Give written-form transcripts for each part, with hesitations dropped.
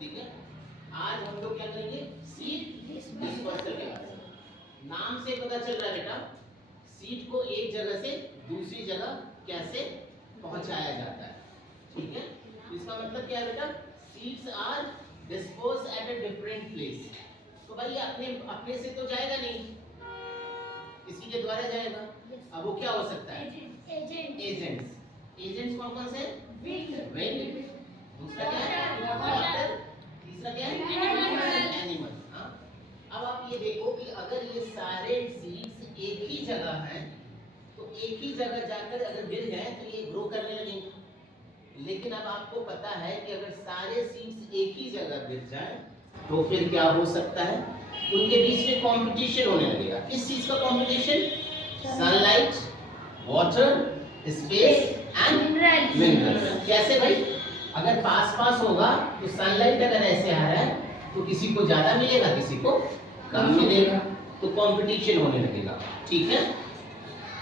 ठीक है, आज हम लोग क्या करेंगे, सीड डिस्पर्सल के बारे में। नाम से पता चल रहा है बेटा, सीड को एक जगह से दूसरी जगह कैसे पहुंचाया जाता है। ठीक है, इसका मतलब क्या है बेटा, seeds are dispose at a different place. तो भाई अपने अपने से तो जाएगा नहीं, किसी के द्वारा जाएगा। अब वो क्या हो सकता है, एजेंट्स। एजेंट्स कौन कौन से, विंड, दूसरा क्या है वाटर, तीसरा क्या है एनिमल। हाँ, अब आप ये देखो कि अगर ये सारे सीड्स एक ही जगह हैं तो एक ही जगह जाकर अगर गिर जाए तो ये ग्रो करने लगेंगे। लेकिन अब आपको पता है कि अगर सारे सीड्स एक ही जगह गिर जाए तो फिर क्या हो सकता है, उनके बीच में कंपटीशन होने लगेगा। किस चीज का competition, sunlight, water, space and minerals. कैसे भाई, अगर पास पास होगा तो सनलाइट अगर ऐसे आ रहा है तो किसी को ज्यादा मिलेगा, किसी को कम मिलेगा, तो कंपटीशन होने लगेगा। ठीक है,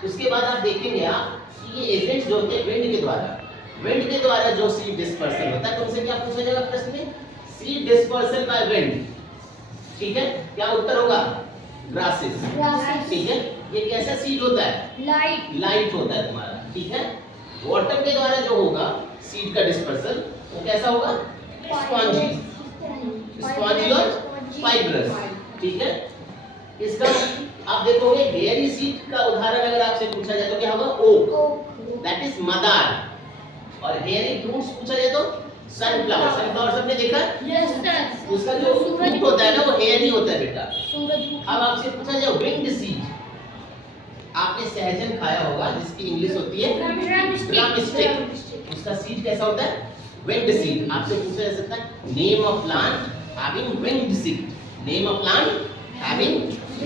उसके बाद आप देखेंगे आप कि ये एजेंट्स जो होते हैं विंड के द्वारा जो सीड डिस्पर्सल होता है, तुमसे क्या पूछा जाएगा प्रश्न में, सीड डिस्पर्सल बाय विंड। ठीक है, क्या उत्तर होगा, ग्रासेस। ठीक है, ये कैसा सीड होता है, लाइट होता है तुम्हारा। ठीक है, वाटर के द्वारा जो होगा सीड का डिस्पर्सल वो कैसा होगा, स्पॉन्जी और फाइब्रस। ठीक है, इसका आप देखोगे हेयरी सीड का उदाहरण अगर आपसे पूछा जाए तो क्या होगा, ओक, दैट इज मदार। और हेयरी फ्रूट्स पूछा जाए तो सनफ्लावर। सनफ्लावर सबने देखा है, उसका जो फ्रूट होता है ना वो हेयरी होता है बेटा। अब आपसे पूछा जाए विंग्ड सीड, आपने सहजन खाया होगा जिसकी इंग्लिश होती है ड्रमस्टिक, उसका सीड कैसा होता है, विंग्ड सीड। आपसे पूछा जा सकता है name of plant having winged seed, name of plant having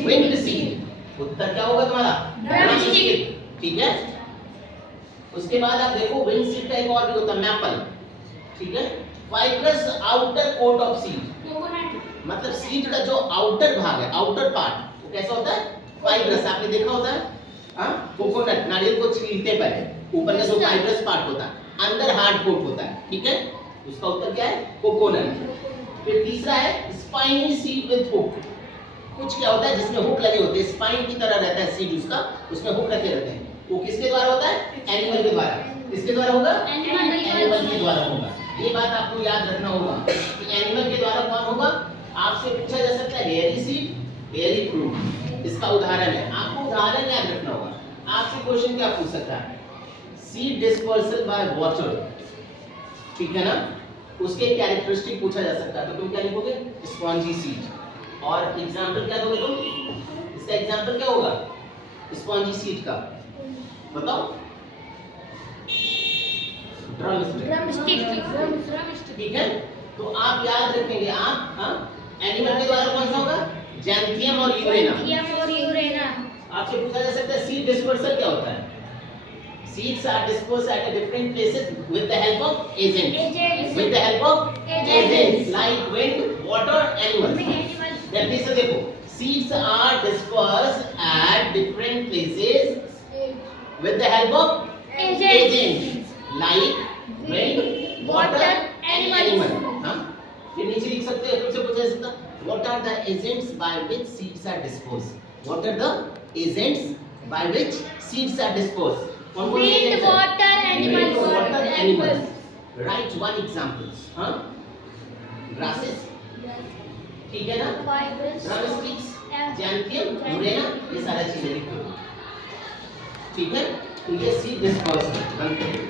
winged seed, उत्तर क्या होगा तुम्हारा, ड्रमस्टिक। ठीक है, उसके बाद आप देखो विंग्ड सीड का एक और भी होता है मैपल। ठीक है, fibrous outer coat of seed, मतलब सीड का जो आउटर भाग है, आउटर पार्ट, वो कैसा होता है, फाइब्रस। आपने देखा होता है कोकोनट, नारियल को छीलते पहले ऊपर का जो फाइब्रस पार्ट होता है, अंदर हार्ड कोट होता है। ठीक है, उसका उत्तर क्या है, कोकोनट। फिर तीसरा है स्पाइनी सीड विद हुक, कुछ क्या होता है जिसमें हुक लगे होते हैं, स्पाइन की तरह रहता है सीड उसका, उसमें हुक रखे रहते हैं। वो किसके द्वारा होता है, एनिमल के द्वारा। किसके द्वारा होगा, एनिमल के द्वारा होगा। ये बात आपको याद रखना होगा कि एनिमल के द्वारा कौन होगा। आपसे पूछा जा सकता है हेयरी सीड, हेयरी फ्रूट, इसका उदाहरण है, आपको उदाहरण याद रखना होगा। आपसे क्वेश्चन क्या पूछ सकता है, सीड डिस्पर्सल बाय वाटर, ठीक है ना, उसके कैरेक्टरिस्टिक पूछा जा सकता है, तो तुम क्या लिखोगे, स्पॉन्जी सीड। और एग्जांपल क्या दोगे तुम, इसका एग्जांपल क्या होगा स्पॉन्जी सीड का, बताओ, ड्रमस्टिक। ठीक है, तो आप याद रखेंगे आप, एनिमल के द्वारा कौन सा होगा, जैंथियम और यूरेना। आपसे पूछा जा सकता है सीड डिस्पर्सल क्या होता है, seeds are dispersed at a different places with the help of agents, with the help of agents like wind, water, animals. जल्दी से देखो, seeds are dispersed at different places with the help of agents like wind, water, and animals. हाँ, फिर नीचे लिख सकते हैं, तुमसे पूछा जा सकता है what are the agents by which seeds are dispersed, what are the agents by which seeds are dispersed. Wind, water, animals. Write one examples. हाँ, grasses, ठीक है ना, ड्रमस्टिक्स, जैंथियम, यूरेना, ये सारा चीजें लिखो। ठीक है, तो ये सीड डिस्पर्सल बनते हैं।